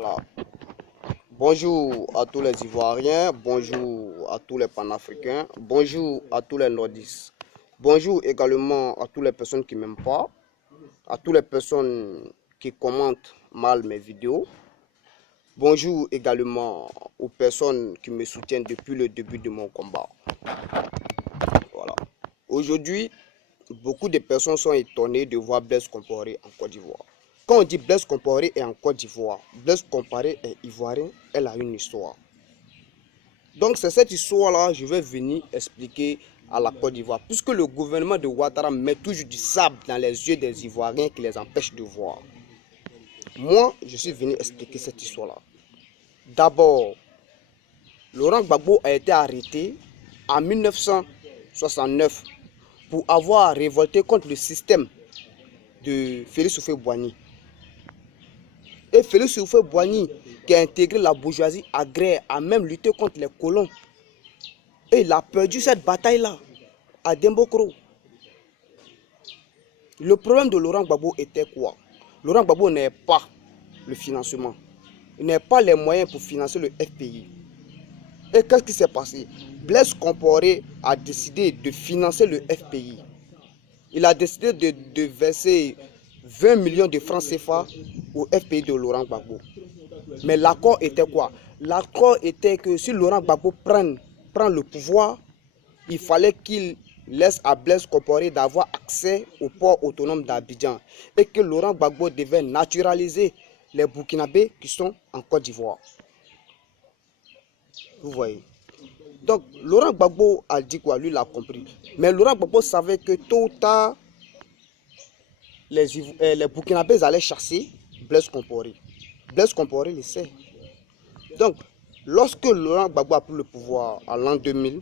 Voilà. Bonjour à tous les Ivoiriens, bonjour à tous les Panafricains, bonjour à tous les Nordistes. Bonjour également à toutes les personnes qui ne m'aiment pas, à toutes les personnes qui commentent mal mes vidéos. Bonjour également aux personnes qui me soutiennent depuis le début de mon combat. Voilà. Aujourd'hui, beaucoup de personnes sont étonnées de voir Blaise Compaoré en Côte d'Ivoire. Quand on dit Blaise Compaoré est en Côte d'Ivoire, Blaise Compaoré est ivoirien, elle a une histoire. Donc c'est cette histoire-là que je vais venir expliquer à la Côte d'Ivoire. Puisque le gouvernement de Ouattara met toujours du sable dans les yeux des Ivoiriens qui les empêche de voir. Moi, je suis venu expliquer cette histoire-là. D'abord, Laurent Gbagbo a été arrêté en 1969 pour avoir révolté contre le système de Félix Houphouët-Boigny. Et Félix Houphouët-Boigny, qui a intégré la bourgeoisie agraire, a même lutté contre les colons. Et il a perdu cette bataille-là à Dembokro. Le problème de Laurent Gbagbo était quoi? Laurent Gbagbo n'avait pas le financement. Il n'avait pas les moyens pour financer le FPI. Et qu'est-ce qui s'est passé? Blaise Compaoré a décidé de financer le FPI. Il a décidé de verser 20 millions de francs CFA au FPI de Laurent Gbagbo. Mais l'accord était quoi? L'accord était que si Laurent Gbagbo prend le pouvoir, il fallait qu'il laisse à Blaise Compaoré d'avoir accès au port autonome d'Abidjan et que Laurent Gbagbo devait naturaliser les Burkinabés qui sont en Côte d'Ivoire. Vous voyez. Donc Laurent Gbagbo a dit quoi? Lui, il a compris. Mais Laurent Gbagbo savait que tôt ou tard, les Burkinabés allaient chasser Blaise Compaoré. Blaise Compaoré le sait. Donc, lorsque Laurent Gbagbo a pris le pouvoir en l'an 2000,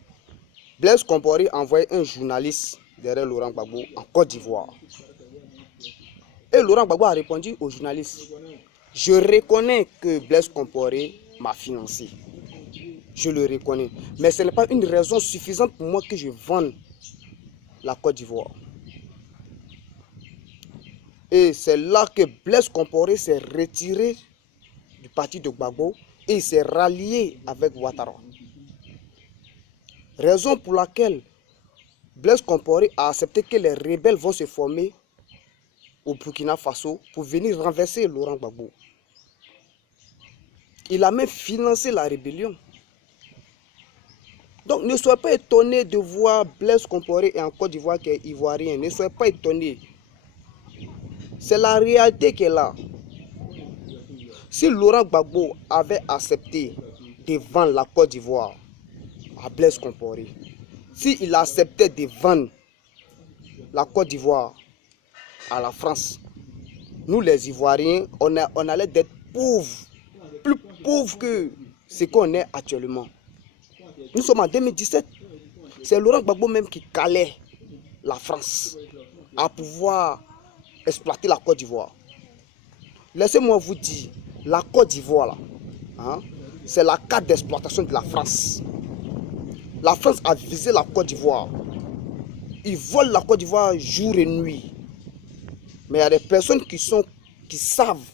Blaise Compaoré a envoyé un journaliste derrière Laurent Gbagbo en Côte d'Ivoire. Et Laurent Gbagbo a répondu au journaliste: je reconnais que Blaise Compaoré m'a financé. Je le reconnais. Mais ce n'est pas une raison suffisante pour moi que je vende la Côte d'Ivoire. Et c'est là que Blaise Compaoré s'est retiré du parti de Gbagbo et il s'est rallié avec Ouattara. Raison pour laquelle Blaise Compaoré a accepté que les rebelles vont se former au Burkina Faso pour venir renverser Laurent Gbagbo. Il a même financé la rébellion. Donc ne soyez pas étonnés de voir Blaise Compaoré en Côte d'Ivoire qui est ivoirien. Ne soyez pas étonnés. C'est la réalité qui est là. Si Laurent Gbagbo avait accepté de vendre la Côte d'Ivoire à Blaise Compaoré, s'il acceptait de vendre la Côte d'Ivoire à la France, nous les Ivoiriens, on allait être pauvres, plus pauvres que ce qu'on est actuellement. Nous sommes en 2017. C'est Laurent Gbagbo même qui calait la France à pouvoir exploiter la Côte d'Ivoire. Laissez-moi vous dire, la Côte d'Ivoire, c'est la carte d'exploitation de la France. La France a visé la Côte d'Ivoire. Ils volent la Côte d'Ivoire jour et nuit. Mais il y a des personnes qui savent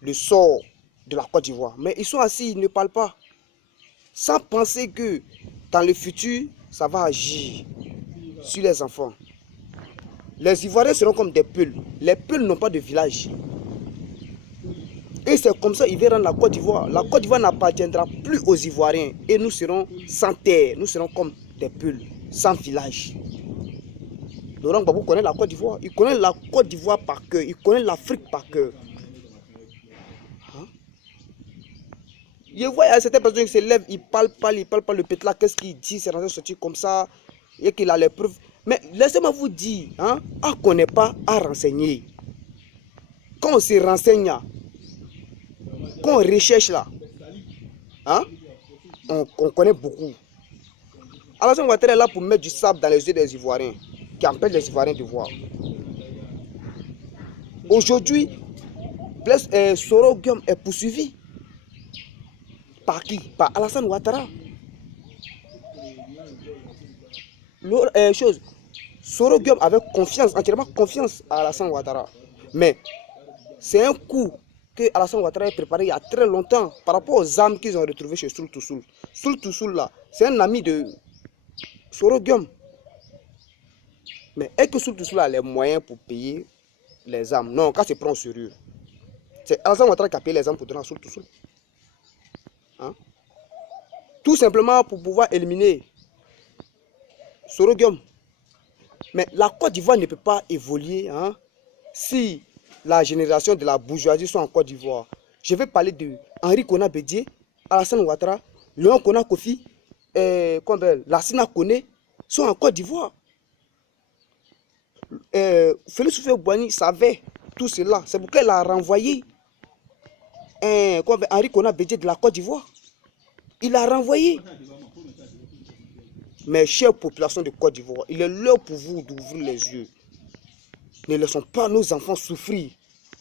le sort de la Côte d'Ivoire. Mais ils sont assis, ils ne parlent pas. Sans penser que dans le futur, ça va agir sur les enfants. Les Ivoiriens seront comme des Peuls. Les Peuls n'ont pas de village. Et c'est comme ça qu'ils vont rendre la Côte d'Ivoire. La Côte d'Ivoire n'appartiendra plus aux Ivoiriens. Et nous serons sans terre. Nous serons comme des Peuls, sans village. Laurent Gbagbo connaît la Côte d'Ivoire. Il connaît la Côte d'Ivoire par cœur. Il connaît l'Afrique par cœur. Je vois certaines personnes qui se lèvent, ils parlent pas le pétla, qu'est-ce qu'il dit, c'est rentré sortir comme ça, et qu'il a les preuves. Mais laissez-moi vous dire, on ne connaît pas à renseigner. Quand on se renseigne, quand on recherche là, on connaît beaucoup. Alassane Ouattara est là pour mettre du sable dans les yeux des Ivoiriens, qui empêche les Ivoiriens de voir. Aujourd'hui, Soro Guillaume est poursuivi. Par qui? Par Alassane Ouattara. Soro Guillaume avait confiance, entièrement confiance à Alassane Ouattara. Mais c'est un coup que Alassane Ouattara a préparé il y a très longtemps par rapport aux armes qu'ils ont retrouvées chez Soul Toussoul. Soul Toussoul là, c'est un ami de Soro Guillaume. Mais est-ce que Soul Toussoul a les moyens pour payer les armes? Non, quand c'est pris au sérieux. C'est Alassane Ouattara qui a payé les armes pour donner à Soul Toussoul. Hein? Tout simplement pour pouvoir éliminer Soro Guillaume. Mais la Côte d'Ivoire ne peut pas évoluer si la génération de la bourgeoisie sont en Côte d'Ivoire. Je vais parler de Henri Konan Bédié, Alassane Ouattara, Léon Konan Kofi, Lassina Koné sont en Côte d'Ivoire. Félix Houphouët-Boigny savait tout cela. C'est pourquoi il a renvoyé Henri Konan Bédié de la Côte d'Ivoire. Il a renvoyé. Mes chères populations de Côte d'Ivoire, il est l'heure pour vous d'ouvrir les yeux. Ne laissons pas nos enfants souffrir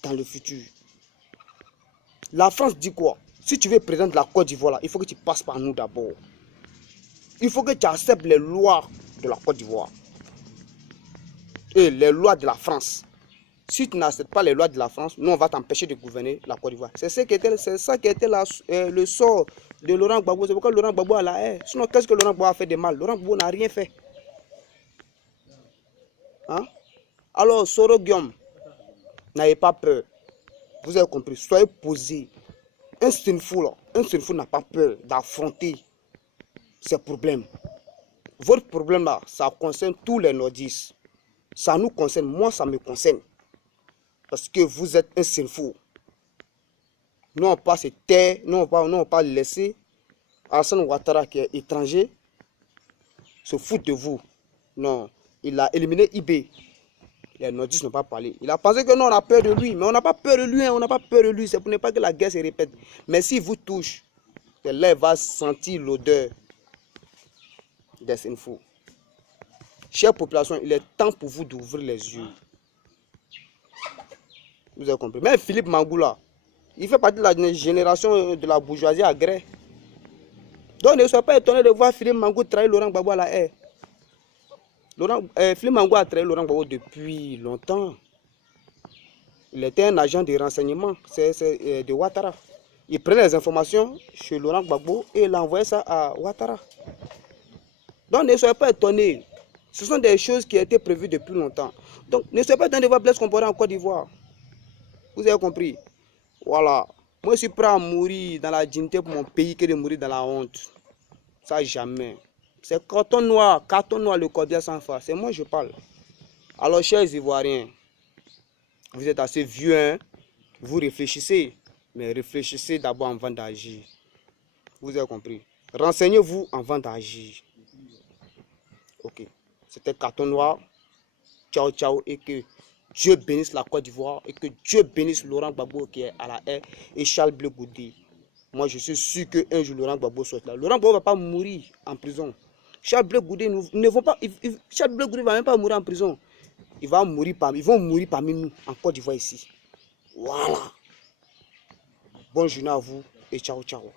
dans le futur. La France dit quoi? Si tu veux présenter la Côte d'Ivoire, il faut que tu passes par nous d'abord. Il faut que tu acceptes les lois de la Côte d'Ivoire. Et les lois de la France. Si tu n'acceptes pas les lois de la France, nous on va t'empêcher de gouverner la Côte d'Ivoire. C'est ça qui était le sort de Laurent Gbagbo. C'est pourquoi Laurent Gbagbo a la haine. Sinon, qu'est-ce que Laurent Gbagbo a fait de mal? Laurent Gbagbo n'a rien fait. Hein? Alors, Soro Guillaume, n'ayez pas peur. Vous avez compris, soyez posés. Un Senfou n'a pas peur d'affronter ses problèmes. Votre problème là, ça concerne tous les nordistes. Ça nous concerne, moi ça me concerne. Parce que vous êtes un Senfou. Nous on pas se taire, nous on pas laisser Alassane Ouattara qui est étranger se foutre de vous. Non, il a éliminé IB. Les nordistes n'ont pas parlé. Il a pensé que non, on a peur de lui. Mais on n'a pas peur de lui. On n'a pas peur de lui. C'est pour ne pas que la guerre se répète. Mais s'il vous touche, là, il va sentir l'odeur des Senfou. Chère population, il est temps pour vous d'ouvrir les yeux. Vous avez compris. Même Philippe Mangoula, il fait partie de la génération de la bourgeoisie à gré. Donc ne soyez pas étonné de voir Philippe Mangoula trahir Laurent Gbagbo à la haie. Philippe Mangoula a trahi Laurent Gbagbo depuis longtemps. Il était un agent de renseignement de Ouattara. Il prenait les informations chez Laurent Gbagbo et il envoyait ça à Ouattara. Donc ne soyez pas étonnés. Ce sont des choses qui ont été prévues depuis longtemps. Donc ne soyez pas étonnés de voir Blaise Compaoré en Côte d'Ivoire. Vous avez compris? Voilà. Moi je suis prêt à mourir dans la dignité pour mon pays que de mourir dans la honte. Ça jamais. C'est carton noir le cordial sans face. C'est moi je parle. Alors chers Ivoiriens, vous êtes assez vieux, hein? Vous réfléchissez, mais réfléchissez d'abord avant d'agir. Vous avez compris? Renseignez-vous avant d'agir. Ok. C'était carton noir. Ciao, ciao. Et que Dieu bénisse la Côte d'Ivoire. Et que Dieu bénisse Laurent Gbagbo qui est à la haie. Et Charles Blé Goudé. Moi, je suis sûr qu'un jour, Laurent Gbagbo soit là. Laurent Gbagbo ne va pas mourir en prison. Charles Blé Goudé ne vont pas. Charles Blé Goudé ne va même pas mourir en prison. Ils vont mourir parmi nous, en Côte d'Ivoire ici. Voilà. Bonne journée à vous et ciao, ciao.